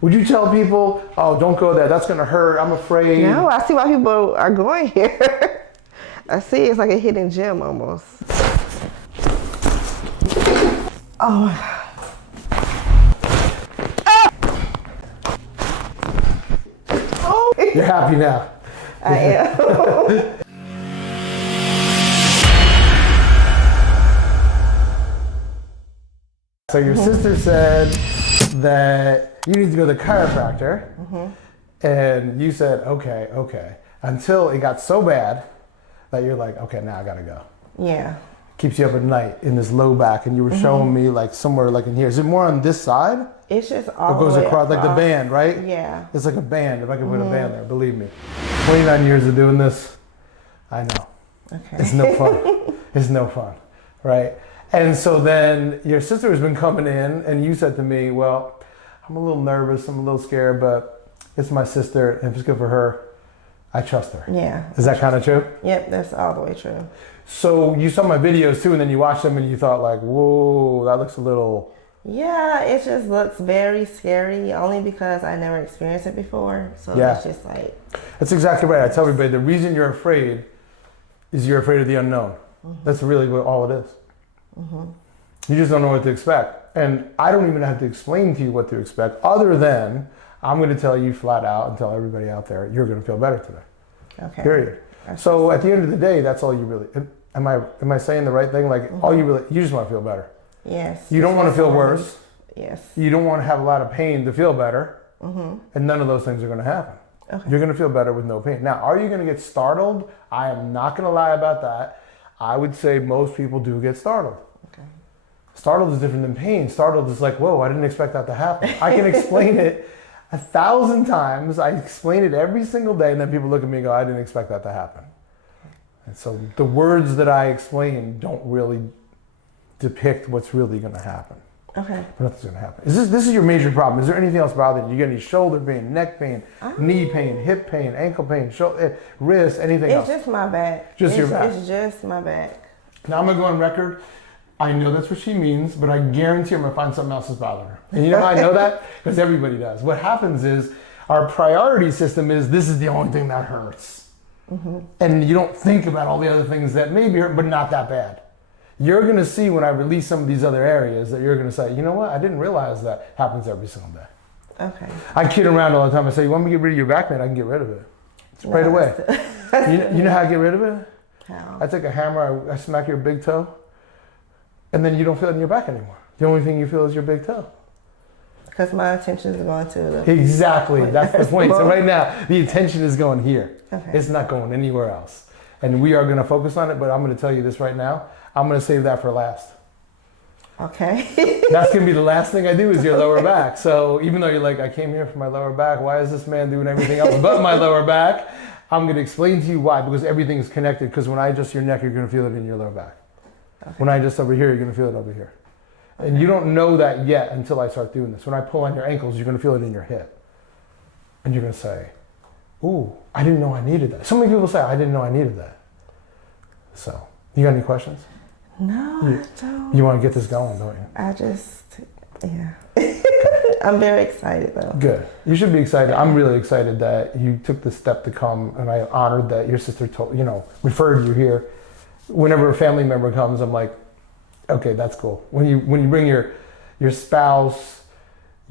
Would you tell people, oh, don't go there, that's gonna hurt, I'm afraid? No, I see why people are going here. I see it's like a hidden gem almost. Oh my God. Oh. You're happy now. I am. So your sister said that you need to go to the chiropractor, and you said, okay, until it got so bad that you're like, okay, now I gotta go. Yeah. Keeps you up at night in this low back, and you were showing me like somewhere like in here. Is it more on this side? It's just all It goes the way across like the band, right? Yeah. It's like a band, if I could put a band there, believe me. 29 years of doing this, I know. Okay. It's no fun. It's no fun, right? And so then your sister has been coming in, and you said to me, well, I'm a little nervous, I'm a little scared, but it's my sister, and if it's good for her, I trust her. Yeah. Is that kind of true? Yep, that's all the way true. So you saw my videos too, and then you watched them and you thought like, whoa, that looks a little... Yeah, it just looks very scary, only because I never experienced it before. So it's just like... That's exactly right. I tell everybody, the reason you're afraid is you're afraid of the unknown. That's really what all it is. You just don't know what to expect. And I don't even have to explain to you what to expect, other than I'm going to tell you flat out and tell everybody out there, you're going to feel better today. Okay. Period. So at the end of the day, that's all you really... Am I saying the right thing? Like all you just want to feel better. Yes. You don't want to feel worse. Yes. You don't want to have a lot of pain to feel better. And none of those things are going to happen. Okay. You're going to feel better with no pain. Now, are you going to get startled? I am not going to lie about that. I would say most people do get startled. Okay. Startled is different than pain. Startled is like, whoa, I didn't expect that to happen. I can explain it 1,000 times. I explain it every single day, and then people look at me and go, I didn't expect that to happen. And so the words that I explain don't really depict what's really going to happen. Okay. But nothing's going to happen. This is your major problem. Is there anything else bothering you? You get any shoulder pain, neck pain, knee pain, hip pain, ankle pain, shoulder, wrist, anything else? It's just my back. Just your back. It's just my back. Now I'm going to go on record. I know that's what she means, but I guarantee I'm going to find something else that's bothering her. And you know how I know that? Because everybody does. What happens is our priority system is this is the only thing that hurts. And you don't think about all the other things that maybe hurt, but not that bad. You're going to see when I release some of these other areas that you're going to say, you know what? I didn't realize that happens every single day. Okay. I kid around all the time. I say, you want me to get rid of your back pain? I can get rid of it. Right away. You know how I get rid of it? How? I take a hammer, I smack your big toe, and then you don't feel it in your back anymore. The only thing you feel is your big toe. Because my attention is going to the... Exactly. That's the point. So right now, the attention is going here. Okay. It's not going anywhere else. And we are going to focus on it, but I'm going to tell you this right now. I'm going to save that for last. Okay. That's going to be the last thing I do is your lower back. So even though you're like, I came here for my lower back, why is this man doing everything else but my lower back? I'm going to explain to you why, because everything is connected. Because when I adjust your neck, you're going to feel it in your lower back. Okay. When I adjust over here, you're going to feel it over here. Okay. And you don't know that yet until I start doing this. When I pull on your ankles, you're going to feel it in your hip. And you're going to say, ooh, I didn't know I needed that. So many people say, I didn't know I needed that. So, you got any questions? No, I don't. You want to get this going, don't you? I just, yeah. I'm very excited though. Good. You should be excited. I'm really excited that you took the step to come, and I'm honored that your sister referred you here. Whenever a family member comes, I'm like, okay, that's cool. When you bring your spouse,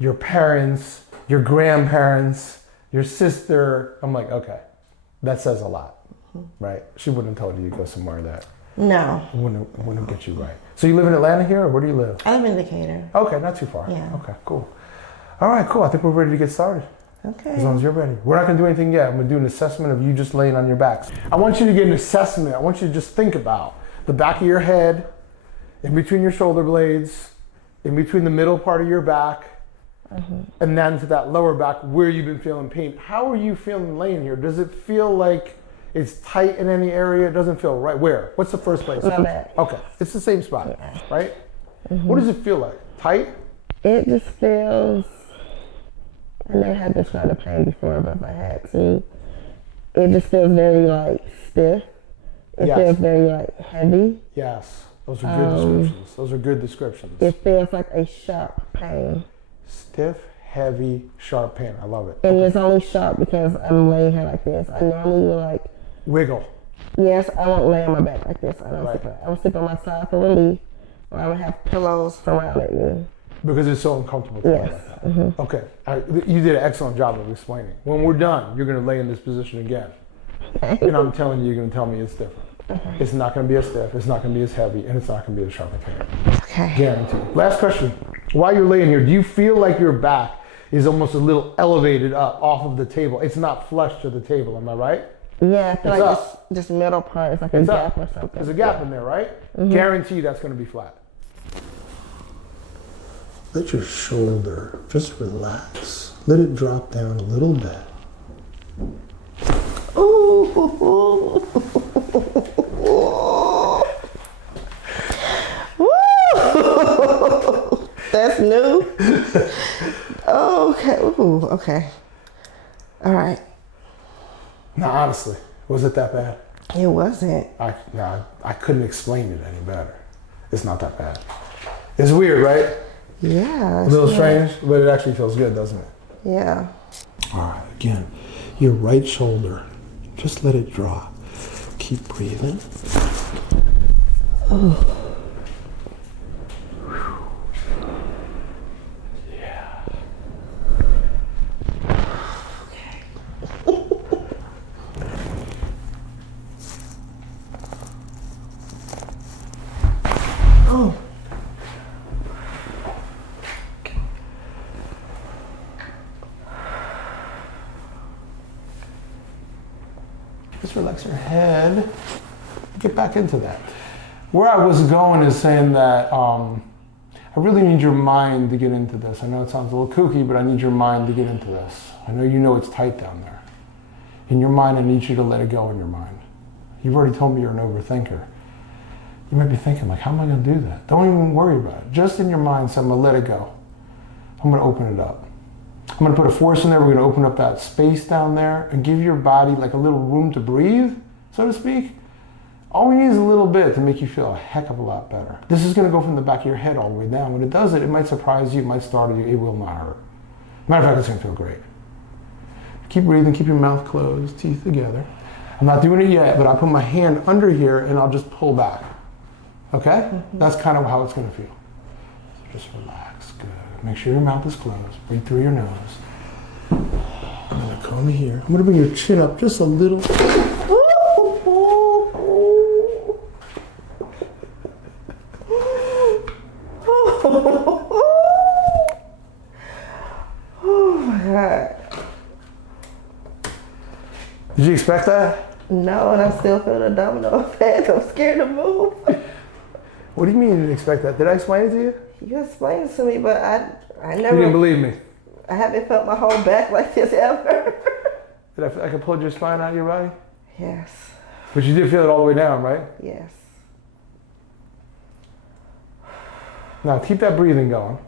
your parents, your grandparents, your sister, I'm like, okay, that says a lot, right? She wouldn't have told you to go somewhere that wouldn't get you right. So you live in Atlanta here, or where do you live? I live in Decatur. Okay, not too far. Yeah. Okay, cool. All right, cool. I think we're ready to get started. Okay. As long as you're ready. We're not going to do anything yet. I'm going to do an assessment of you just laying on your backs. I want you to get an assessment. I want you to just think about the back of your head, in between your shoulder blades, in between the middle part of your back, and then to that lower back where you've been feeling pain. How are you feeling laying here? Does it feel like it's tight in any area? It doesn't feel right. Where? What's the first place? My back. Okay. It's the same spot, right? What does it feel like? Tight? It just feels, I never had this kind of pain before, but if I had to, it just feels very like stiff. It feels very like heavy. Yes. Those are good descriptions. Those are good descriptions. It feels like a sharp pain. Stiff, heavy, sharp pain. I love it. And it's only sharp because I'm laying here like this. I normally will like wiggle. Yes, I won't lay on my back like this. I don't Right. sleep. I would sleep on my side for relief, or I would have pillows surrounding me. Because it's so uncomfortable to lay Yes. like that. Okay, you did an excellent job of explaining. When we're done, you're going to lay in this position again. And I'm telling you, you're going to tell me it's different. It's not going to be as stiff, it's not going to be as heavy, and it's not going to be as sharp a pain. Okay. Guaranteed. Last question. While you're laying here, do you feel like your back is almost a little elevated up off of the table? It's not flush to the table, am I right? Yeah, I feel It's like up. this middle part is like a It's gap up. or something. There's a gap in there, right? Guarantee that's going to be flat. Let your shoulder just relax. Let it drop down a little bit. Ooh. Woo! That's new. Okay. Ooh, okay. All right. No, honestly, was it that bad? It wasn't. I couldn't explain it any better. It's not that bad. It's weird, right? Yeah. A little strange, but it actually feels good, doesn't it? Yeah. All right, again, your right shoulder, just let it drop. Keep breathing. Yeah. Oh. Just relax your head. Get back into that. Where I was going is saying that I really need your mind to get into this. I know it sounds a little kooky, but I need your mind to get into this. I know you know it's tight down there. In your mind, I need you to let it go in your mind. You've already told me you're an overthinker. You might be thinking, like, how am I going to do that? Don't even worry about it. Just in your mind, say, I'm going to let it go. I'm going to open it up. I'm going to put a force in there. We're going to open up that space down there and give your body like a little room to breathe, so to speak. All we need is a little bit to make you feel a heck of a lot better. This is going to go from the back of your head all the way down. When it does it, it might surprise you, it might startle you, it will not hurt. Matter of fact, it's going to feel great. Keep breathing, keep your mouth closed, teeth together. I'm not doing it yet, but I'll put my hand under here and I'll just pull back. Okay? That's kind of how it's going to feel. So just relax. Good. Make sure your mouth is closed. Breathe through your nose. I'm gonna come here. I'm gonna bring your chin up just a little. Oh my God. Did you expect that? No, and I still feel the domino effect. I'm scared to move. What do you mean you didn't expect that? Did I explain it to you? You explained it to me, but I You never. didn't believe me. I haven't felt my whole back like this ever. Did I feel like I pulled your spine out of your body? Yes. But you did feel it all the way down, right? Yes. Now keep that breathing going.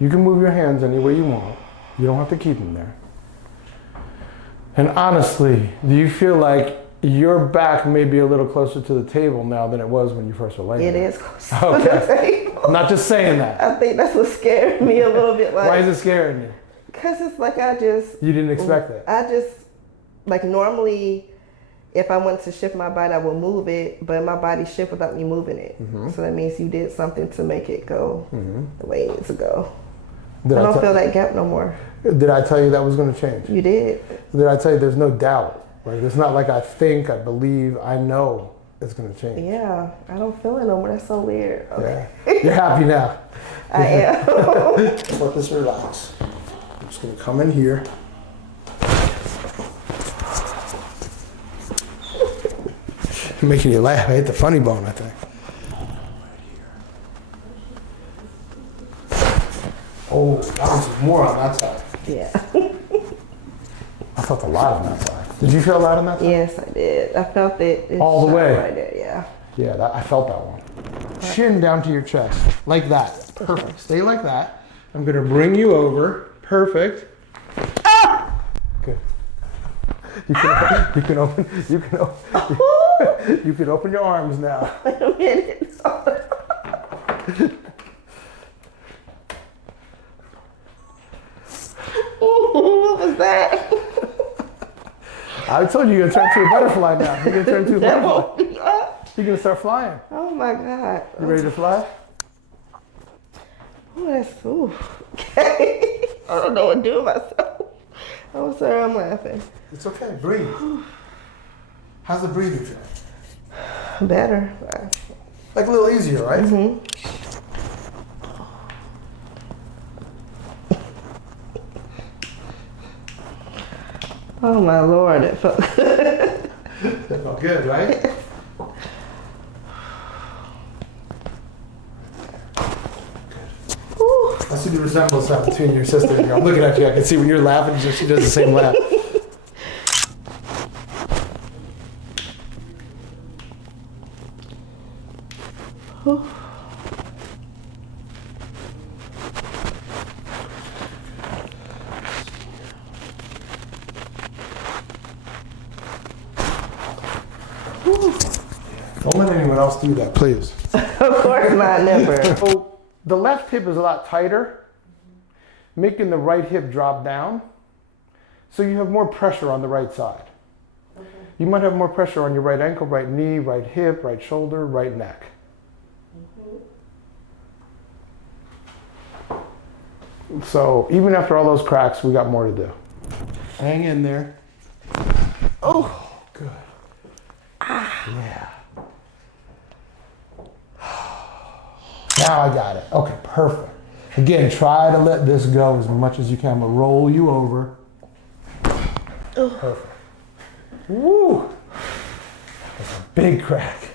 You can move your hands any way you want. You don't have to keep them there. And honestly, do you feel like your back may be a little closer to the table now than it was when you first were laying It there? is close to the table. I'm not just saying that. I think that's what scared me a little bit. Like, Why is it scaring you? Because it's like I just. You didn't expect that. I just, like normally, if I wanted to shift my body, I would move it, but my body shift without me moving it. So that means you did something to make it go the way it needs to go. I don't feel that gap no more. Did I tell you that was going to change? You did. Did I tell you there's no doubt? Like, it's not like I think, I believe, I know it's going to change. Yeah, I don't feel it no more. That's so weird. Okay. Yeah. You're happy now. I am. Let this relax. I'm just gonna come in here. Making you laugh. I hit the funny bone, I think. Oh, that was more on that side. Yeah. I felt a lot on that side. Did you feel a lot on that side? Yes, I did. I felt it. It All the shot way? right there, yeah. Yeah, I felt that one. Chin down to your chest, like that. Perfect. Stay like that. I'm gonna bring you over. Perfect. Ah! Good. You can open your arms now. Wait a minute. is that? I told you you're gonna turn into a butterfly now. You're gonna turn into a That butterfly. won't be up. You're gonna start flying. Oh my God. You ready to fly? Ooh, that's, ooh. Okay. I don't know what to do with myself. I'm sorry, I'm laughing. It's okay. Breathe. How's the breathing feel? Better. Like a little easier, right? Mm-hmm. Oh my Lord, it felt good. That felt good, right? I see the resemblance now between your sister and you. I'm looking at you. I can see when you're laughing, she does the same laugh. Don't let anyone else do that, please. Of course not, never. So the left hip is a lot tighter, making the right hip drop down. So you have more pressure on the right side. Okay. You might have more pressure on your right ankle, right knee, right hip, right shoulder, right neck. Mm-hmm. So even after all those cracks, we got more to do. Hang in there. Oh, good. Yeah. Now I got it. Okay, perfect. Again, try to let this go as much as you can. I'm gonna roll you over. Perfect. Woo! That's a big crack.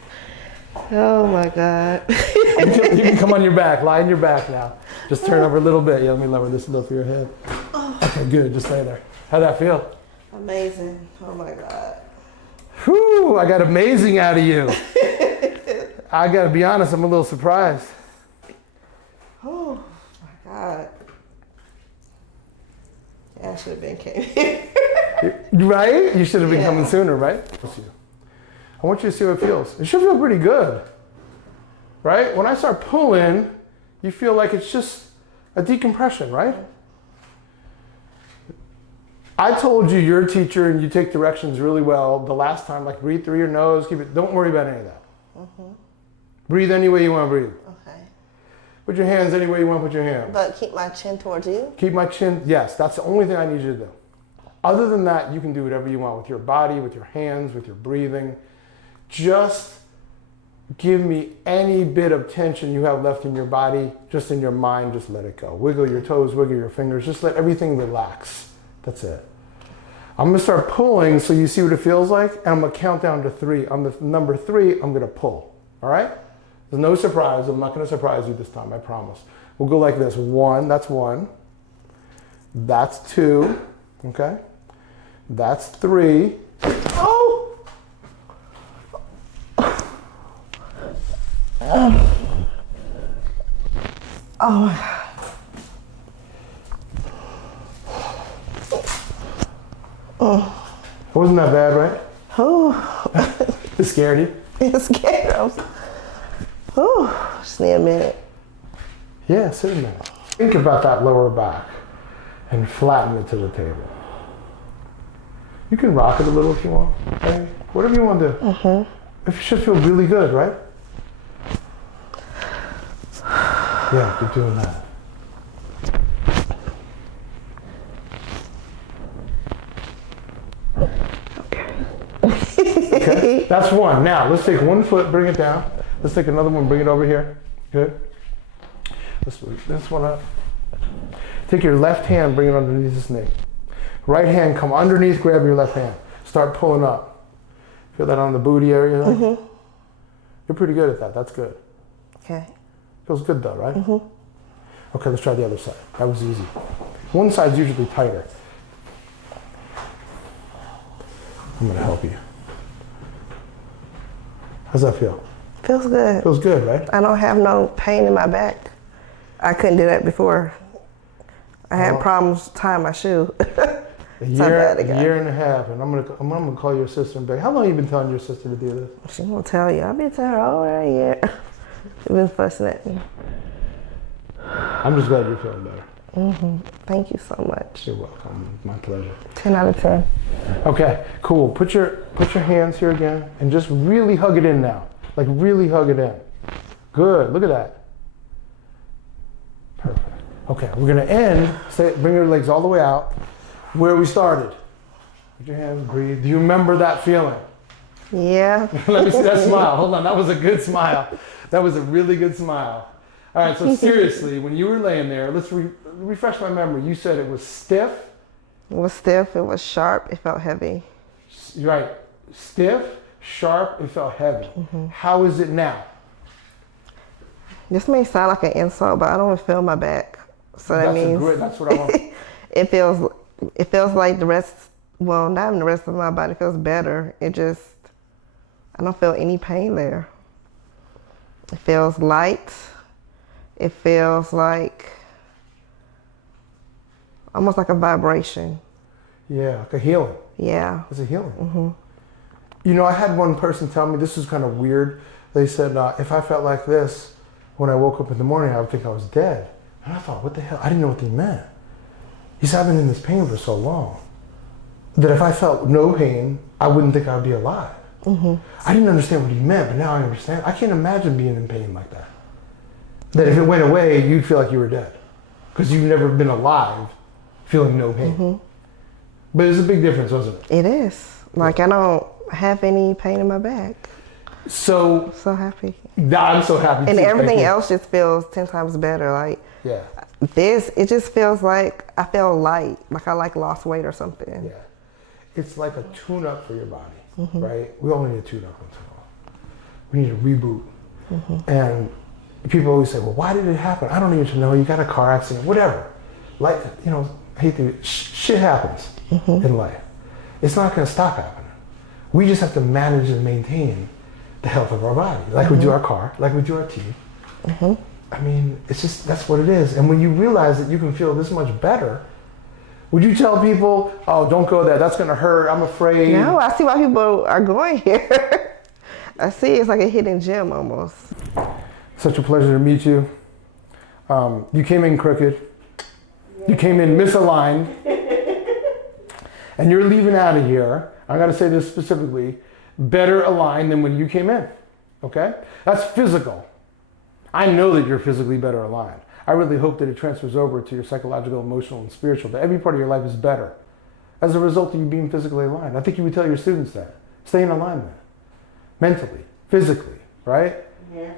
Oh my God. You can come on your back. Lie on your back now. Just turn over a little bit. Yeah, let me lower this a little for your head. Okay, good. Just lay there. How'd that feel? Amazing. Oh my God. Whew, I got amazing out of you. I gotta be honest, I'm a little surprised. Oh my God. Yeah, I should have been came here. Right? You should have been coming sooner, right? I want you to see how it feels. It should feel pretty good. Right? When I start pulling, you feel like it's just a decompression, right? I told you you're a teacher and you take directions really well the last time, like breathe through your nose, keep it, don't worry about any of that. Mm-hmm. Breathe any way you want to breathe. Okay. Put your hands any way you want to put your hands. But keep my chin towards you? Keep my chin, yes, that's the only thing I need you to do. Other than that, you can do whatever you want with your body, with your hands, with your breathing. Just give me any bit of tension you have left in your body, just in your mind, just let it go. Wiggle your toes, wiggle your fingers, just let everything relax. That's it. I'm gonna start pulling so you see what it feels like, and I'm gonna count down to 3. On the number 3, I'm gonna pull, all right? There's no surprise, I'm not gonna surprise you this time, I promise. We'll go like this, 1, that's 1. That's 2, okay? That's 3. Oh! Oh. Oh. It wasn't that bad, right? Oh. It scared you? It scared. Oh, just need a minute. Yeah, sit in there. Think about that lower back and flatten it to the table. You can rock it a little if you want. Okay? Whatever you want to do. Mm-hmm. It should feel really good, right? Yeah, keep doing that. Okay, that's 1. Now, let's take 1 foot, bring it down. Let's take another one, bring it over here. Good. This one up. Take your left hand, bring it underneath this knee. Right hand, come underneath, grab your left hand. Start pulling up. Feel that on the booty area? Mm-hmm. You're pretty good at that. That's good. Okay. Feels good though, right? Mm-hmm. Okay, let's try the other side. That was easy. One side's usually tighter. I'm gonna help you. How's that feel? Feels good. Feels good, right? I don't have no pain in my back. I couldn't do that before. I had problems tying my shoe. A year and a half, and I'm gonna call your sister and be like, how long have you been telling your sister to do this? She won't tell you. I've been telling her over a year. She's been fussing at me. I'm just glad you're feeling better. Thank you so much. You're welcome. My pleasure. 10 out of 10. Okay, cool. Put your hands here again and just really hug it in now. Like really hug it in. Good. Look at that. Perfect. Okay, we're gonna end. Bring your legs all the way out. Where we started. Put your hands. Breathe. Do you remember that feeling? Yeah. Let me see that smile. Hold on. That was a good smile. That was a really good smile. All right. So seriously, when you were laying there, let's refresh my memory. You said it was stiff. It was stiff. It was sharp. It felt heavy. You're right. Stiff, sharp. It felt heavy. How is it now? This may sound like an insult, but I don't feel my back. So that means that's what I want. it feels like the rest. Well, not even the rest of my body feels better. I don't feel any pain there. It feels light. It feels like almost like a vibration. Yeah, like a healing. Yeah. It's a healing. You know, I had one person tell me, this was kind of weird. They said, if I felt like this when I woke up in the morning, I would think I was dead. And I thought, what the hell? I didn't know what they meant. He said, I've been in this pain for so long that if I felt no pain, I wouldn't think I'd be alive. I didn't understand what he meant, but now I understand. I can't imagine being in pain like that. That if it went away, you'd feel like you were dead. Because you've never been alive feeling no pain. But it's a big difference, wasn't it? It is. Like, I don't have any pain in my back. So happy. I'm so happy. And too. everything else just feels 10 times better. Like, yeah. This, it just feels like I feel light. Like I lost weight or something. Yeah. It's like a tune-up for your body, right? We all need a tune-up once in a while. We need a reboot. And people always say, well, why did it happen? I don't even know. You got a car accident, whatever. Like, you know, I hate to, shit happens in life. It's not going to stop happening. We just have to manage and maintain the health of our body, like we do our car, like we do our teeth. I mean, it's just, that's what it is. And when you realize that you can feel this much better, would you tell people, oh, don't go there, that's going to hurt, I'm afraid? No, I see why people are going here. I see it's like a hidden gem almost. Such a pleasure to meet you. You came in crooked. You came in misaligned. And you're leaving out of here, I gotta say this specifically, better aligned than when you came in, okay? That's physical. I know that you're physically better aligned. I really hope that it transfers over to your psychological, emotional, and spiritual, that every part of your life is better as a result of you being physically aligned. I think you would tell your students that. Stay in alignment, mentally, physically, right? Yeah.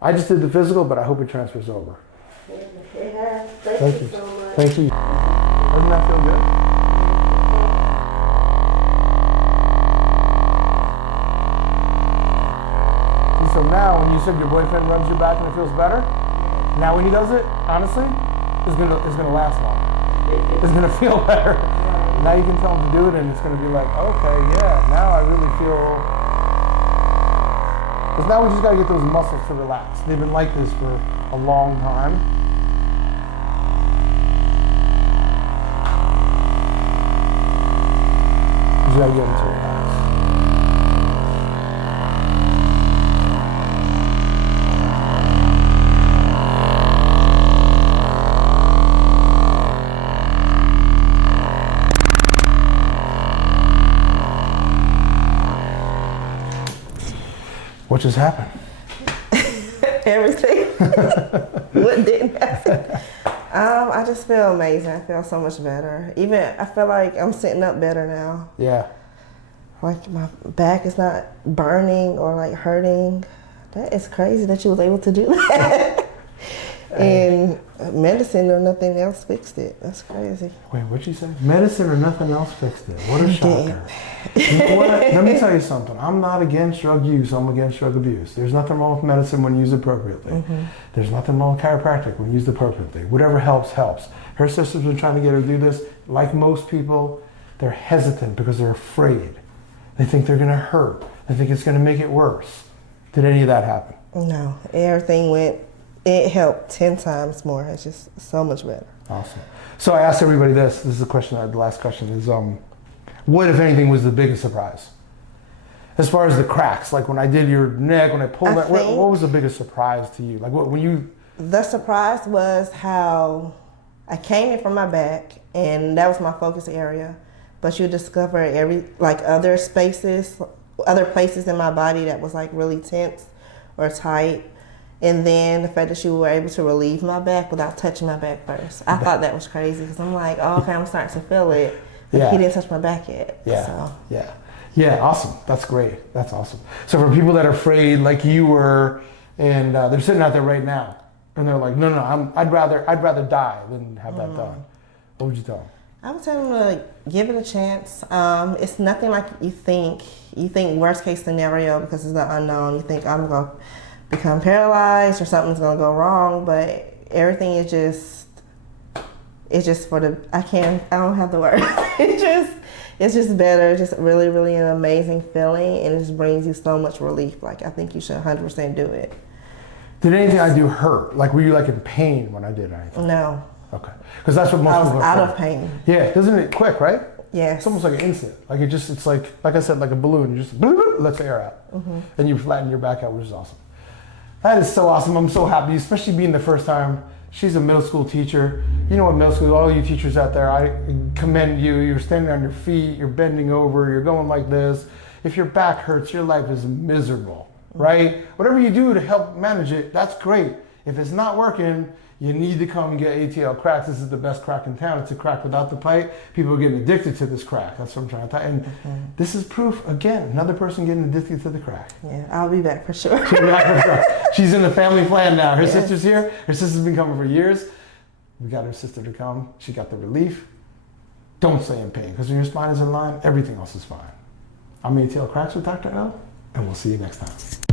I just did the physical, but I hope it transfers over. It has. Thank you so much. Thank you. Doesn't that feel good? So now, when you said your boyfriend rubs your back and it feels better, now when he does it, honestly, it's gonna last longer. It's gonna feel better. Now you can tell him to do it, and it's gonna be like, okay, yeah, now I really feel. Because now we just gotta get those muscles to relax. They've been like this for a long time. You gotta get them to relax. What just happened? Everything. What didn't happen? I just feel amazing. I feel so much better. Even I feel like I'm sitting up better now. Yeah. Like my back is not burning or like hurting. That is crazy that you was able to do that. And medicine or nothing else fixed it. That's crazy. Wait, what'd you say? Medicine or nothing else fixed it. What a shocker. You know what? Let me tell you something. I'm not against drug use. I'm against drug abuse. There's nothing wrong with medicine when used appropriately. There's nothing wrong with chiropractic when used appropriately. Whatever helps, helps. Her sister's been trying to get her to do this. Like most people, they're hesitant because they're afraid. They think they're going to hurt. They think it's going to make it worse. Did any of that happen? No. Everything went, it helped 10 times more. It's just so much better. Awesome. So I asked everybody this. This is the question, the last question is, what, if anything, was the biggest surprise? As far as the cracks, like when I did your neck, when I pulled that, what was the biggest surprise to you? Like when you... The surprise was how I came in from my back, and that was my focus area. But you discover other spaces, other places in my body that was like really tense or tight. And then the fact that you were able to relieve my back without touching my back first. I thought that was crazy because I'm like, oh, okay, I'm starting to feel it. But he didn't touch my back yet. Yeah. So. Yeah, awesome. That's great. That's awesome. So for people that are afraid like you were, and they're sitting out there right now, and they're like, no, I'd rather die than have that done. What would you tell them? I would tell them to give it a chance. It's nothing like you think. You think worst case scenario because it's the unknown. You think I'm going to become paralyzed or something's going to go wrong, but everything is just for the, I don't have the word. It's just better. It's just really, really an amazing feeling, and it just brings you so much relief. Like, I think you should 100% do it. Did anything I do hurt? Like, were you like in pain when I did anything? No. Okay. Because that's what most people I was out of pain. Yeah, doesn't it quick, right? Yes. It's almost like an instant. Like it's like I said, like a balloon. You just lets the air out, and you flatten your back out, which is awesome. That is so awesome. I'm so happy, especially being the first time. She's a middle school teacher. You know what, middle school, all you teachers out there, I commend you. You're standing on your feet, you're bending over, you're going like this. If your back hurts, your life is miserable, right? Whatever you do to help manage it, that's great. If it's not working, you need to come and get ATL Cracks. This is the best crack in town. It's a crack without the pipe. People are getting addicted to this crack. That's what I'm trying to tell you. And this is proof, again, another person getting addicted to the crack. Yeah, I'll be back for sure. She's in the family plan now. Her sister's here. Her sister's been coming for years. We got her sister to come. She got the relief. Don't stay in pain, because when your spine is in line, everything else is fine. I'm ATL Cracks with Dr.O, and we'll see you next time.